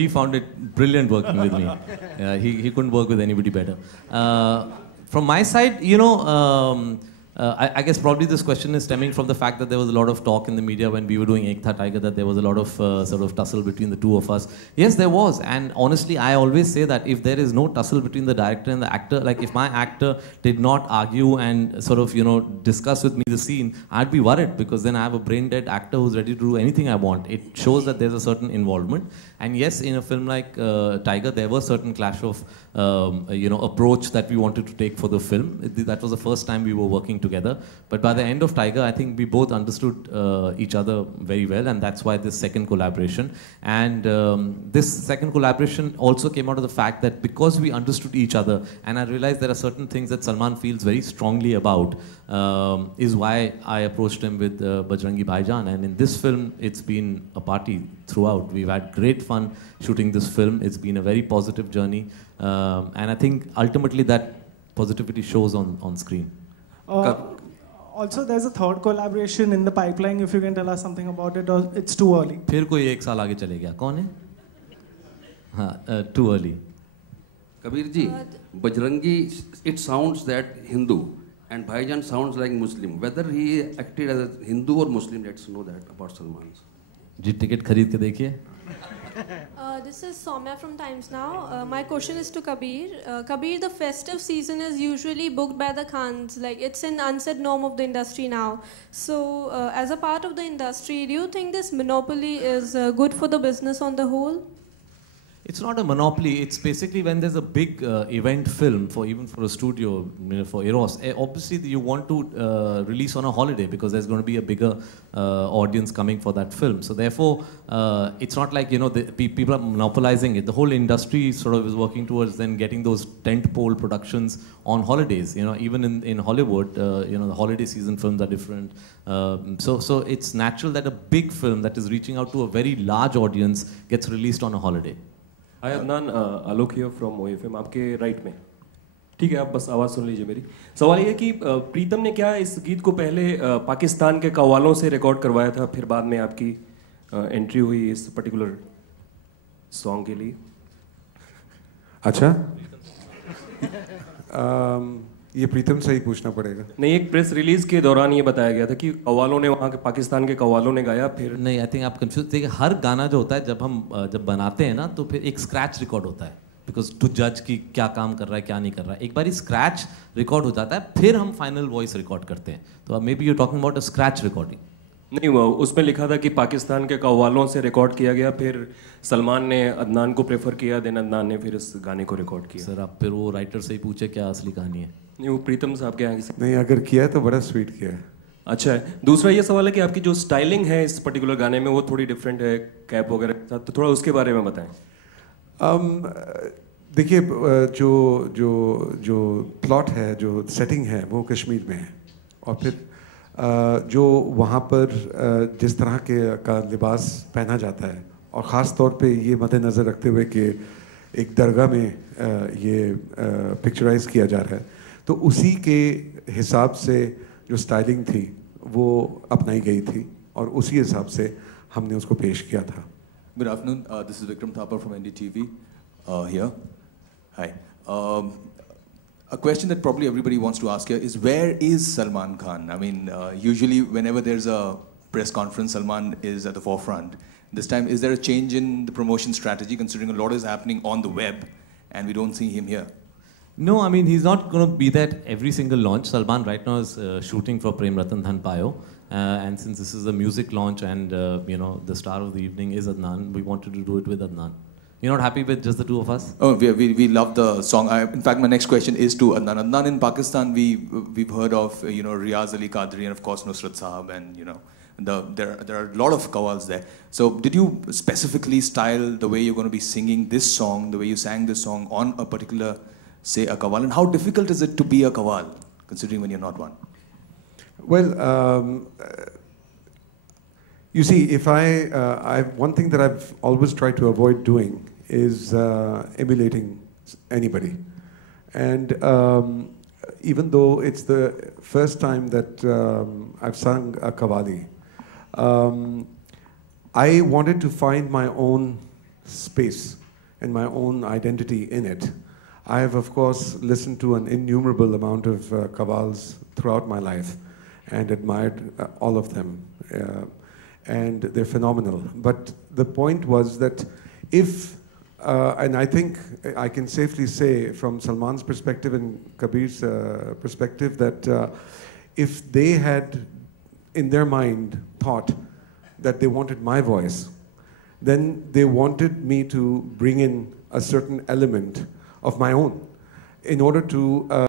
he found it brilliant working with me. He couldn't work with anybody better. From my side, I guess probably this question is stemming from the fact that there was a lot of talk in the media when we were doing Ek Tha Tiger that there was a lot of sort of tussle between the two of us. Yes, there was. And honestly, I always say that if there is no tussle between the director and the actor, like if my actor did not argue and sort of, discuss with me the scene, I'd be worried because then I have a brain-dead actor who's ready to do anything I want. It shows that there's a certain involvement. And yes, in a film like Tiger, there was certain clash of, approach that we wanted to take for the film. That was the first time we were working together. But by the end of Tiger, I think we both understood each other very well, and that's why this second collaboration. And this second collaboration also came out of the fact that because we understood each other, and I realized there are certain things that Salman feels very strongly about, is why I approached him with Bajrangi Bhaijaan. And in this film, it's been a party throughout. We've had great fun shooting this film. It's been a very positive journey. And I think ultimately that positivity shows on screen. Also, there's a third collaboration in the pipeline. If you can tell us something about it, or it's too early. फिर कोई एक साल आगे चले गया कौन है? हाँ, too early. Kabir ji, Bajrangi, it sounds that Hindu, and Bhaijaan sounds like Muslim. Whether he acted as a Hindu or Muslim, let's know that about Salman. Ji ticket खरीद के देखिए. This is Soumya from Times Now. My question is to Kabir. Kabir, the festive season is usually booked by the Khans. Like, it's an unsaid norm of the industry now. So, as a part of the industry, do you think this monopoly is good for the business on the whole? It's not a monopoly. It's basically when there's a big event film, even for a studio, for Eros, obviously you want to release on a holiday because there's going to be a bigger audience coming for that film. So therefore, it's not like, people are monopolizing it. The whole industry sort of is working towards then getting those tent-pole productions on holidays. Even in Hollywood, the holiday season films are different. So it's natural that a big film that is reaching out to a very large audience gets released on a holiday. Hi Adnan, Alok here from OFM. आपके right में ठीक है, आप बस आवाज़ सुन लीजिए मेरी. सवाल ये है कि प्रीतम ने क्या इस गीत को पहले पाकिस्तान के कव्वालों से रिकॉर्ड करवाया था, फिर बाद में आपकी एंट्री हुई इस पर्टिकुलर सॉन्ग के लिए? अच्छा, ये प्रीतम से ही पूछना पड़ेगा. नहीं, एक प्रेस रिलीज के दौरान ये बताया गया था कि कव्वालों ने, वहाँ के पाकिस्तान के कव्वालों ने गाया. फिर नहीं, आई थिंक आप कंफ्यूज थे. हर गाना जो होता है जब बनाते हैं ना, तो फिर एक स्क्रैच रिकॉर्ड होता है बिकॉज टू जज कि क्या काम कर रहा है क्या नहीं कर रहा है. एक बार स्क्रैच रिकॉर्ड हो जाता है, फिर हम फाइनल वॉइस रिकॉर्ड करते हैं. तो may be you talking about a scratch recording. नहीं, उसमें लिखा था कि पाकिस्तान के कव्वालों से रिकॉर्ड किया गया, फिर सलमान ने अदनान को प्रेफर किया, देन अदनान ने फिर इस गाने को रिकॉर्ड किया. सर आप फिर वो राइटर से ही पूछे क्या असली कहानी है. नहीं, वो प्रीतम साहब के यहाँ नहीं, अगर किया है तो बड़ा स्वीट किया है. अच्छा है. दूसरा ये सवाल है कि आपकी जो स्टाइलिंग है इस पर्टिकुलर गाने में वो थोड़ी डिफरेंट है कैप वगैरह के साथ, तो थोड़ा उसके बारे में बताएं. देखिए, जो प्लॉट है, जो सेटिंग है, वो कश्मीर में है. और फिर जो वहाँ पर जिस तरह का लिबास पहना जाता है, और ख़ास तौर पे ये मद्देनज़र रखते हुए कि एक दरगाह में ये पिक्चराइज किया जा रहा है, तो उसी के हिसाब से जो स्टाइलिंग थी वो अपनाई गई थी और उसी हिसाब से हमने उसको पेश किया था. Good afternoon. This is Vikram Thapar from NDTV here. Hi. A question that probably everybody wants to ask here is, where is Salman Khan? I mean, usually whenever there's a press conference, Salman is at the forefront. This time, is there a change in the promotion strategy, considering a lot is happening on the web and we don't see him here? No, I mean, he's not going to be there at every single launch. Salman right now is shooting for Prem Ratan Dhan Payo. And since this is a music launch and, the star of the evening is Adnan, we wanted to do it with Adnan. You're not happy with just the two of us? Oh, we love the song. In fact, my next question is to Adnan. Adnan, in Pakistan, we've heard of, Riaz Ali Qadri and, of course, Nusrat Sahab and, there are a lot of qawwals there. So did you specifically style the way you're going to be singing this song, the way you sang this song on a particular, say, a qawwal? And how difficult is it to be a qawwal, considering when you're not one? Well, you see, if one thing that I've always tried to avoid doing is emulating anybody. And even though it's the first time that I've sung a qawwali, I wanted to find my own space and my own identity in it. I have, of course, listened to an innumerable amount of qawwals throughout my life and admired all of them. And they're phenomenal. But the point was that if, and I think I can safely say from Salman's perspective and Kabir's perspective that if they had in their mind thought that they wanted my voice, then they wanted me to bring in a certain element of my own in order to